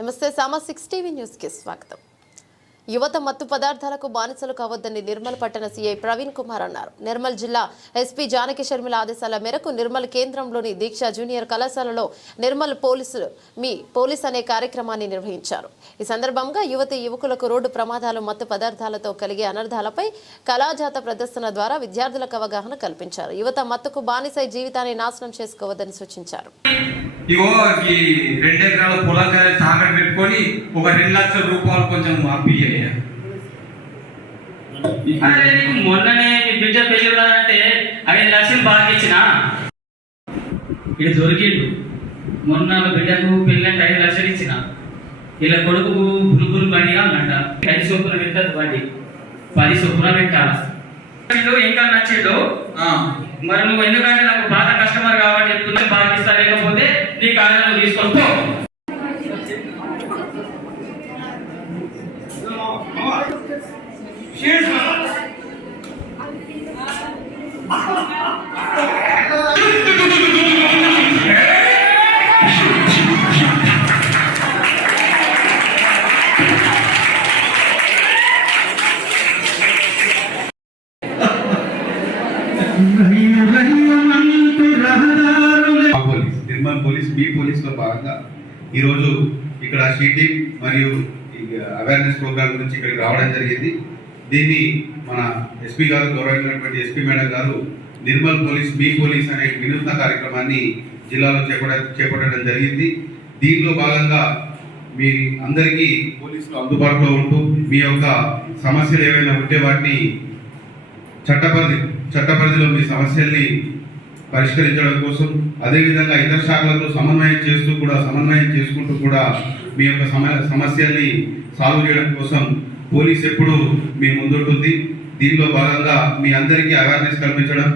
నమస్తే సామా six TV న్యూస్కి స్వాగతం. యువత మత్తు పదార్థాలకు బానిసలు కావద్దని నిర్మల్ పట్టణ సీఐ ప్రవీణ్ కుమార్ అన్నారు. నిర్మల్ జిల్లా ఎస్పీ జానకి శర్మిల ఆదేశాల మేరకు నిర్మల్ కేంద్రంలోని దీక్ష జూనియర్ కళాశాలలో నిర్మల్ పోలీసులు మీ పోలీస్ అనే కార్యక్రమాన్ని నిర్వహించారు. ఈ సందర్భంగా యువతి యువకులకు రోడ్డు ప్రమాదాలు మత్తు పదార్థాలతో కలిగే అనర్థాలపై కళాజాత ప్రదర్శన ద్వారా విద్యార్థులకు అవగాహన కల్పించారు. యువత మత్తుకు బానిసై జీవితాన్ని నాశనం చేసుకోవద్దని సూచించారు. ఇగో ఈ రెండు ఎకరాల పొలాలు తాకట్టు పెట్టుకొని ఒక రెండు లక్షల రూపాయలు కొంచెం అప్పియ్యాలి అరే నీకు మొన్ననే మీ బిడ్డ ఉన్నదంటే ఐదు లక్షలు బాగా ఇచ్చిన ఇది దొరికిండు. మొన్న బిడ్డకు పెళ్ళంటే ఐదు లక్షలు ఇచ్చిన. ఇలా కొడుకు బులుబులు బండి అన్నట ఐదు చొప్పున పెట్టదు బండి. పది చొప్పున పెట్టాలి? ఇంకా నచ్చిండు. మరి నువ్వు ఎందుకంటే నాకు పాత కస్టమర్ కాబట్టి చెప్తున్నా నీ కార్యాలను తీసుకొస్తూ. మా బీ పోలీస్లో భాగంగా ఈరోజు ఇక్కడ షీటింగ్ మరియు అవేర్నెస్ ప్రోగ్రామ్ గురించి ఇక్కడికి రావడం జరిగింది. దీన్ని మన ఎస్పీ గారు గౌరవించినటువంటి ఎస్పీ మేడం గారు నిర్మల్ పోలీస్ బి పోలీస్ అనే వినూత్న కార్యక్రమాన్ని జిల్లాలో చేపడ చేపట్టడం జరిగింది. దీనిలో భాగంగా మీ అందరికీ పోలీసులు అందుబాటులో ఉంటూ మీ యొక్క సమస్యలు ఏవైనా ఉంటే వాటిని చట్టపరిధి చట్టపరిధిలో మీ సమస్యల్ని పరిష్కరించడం కోసం అదేవిధంగా ఇతర శాఖలతో సమన్వయం చేస్తూ కూడా సమన్వయం చేసుకుంటూ కూడా మీ యొక్క సమ సమస్యల్ని సాల్వ్ చేయడం కోసం పోలీస్ ఎప్పుడు మీ ముందుంటుంది. దీనిలో భాగంగా మీ అందరికీ అవేర్నెస్ కల్పించడం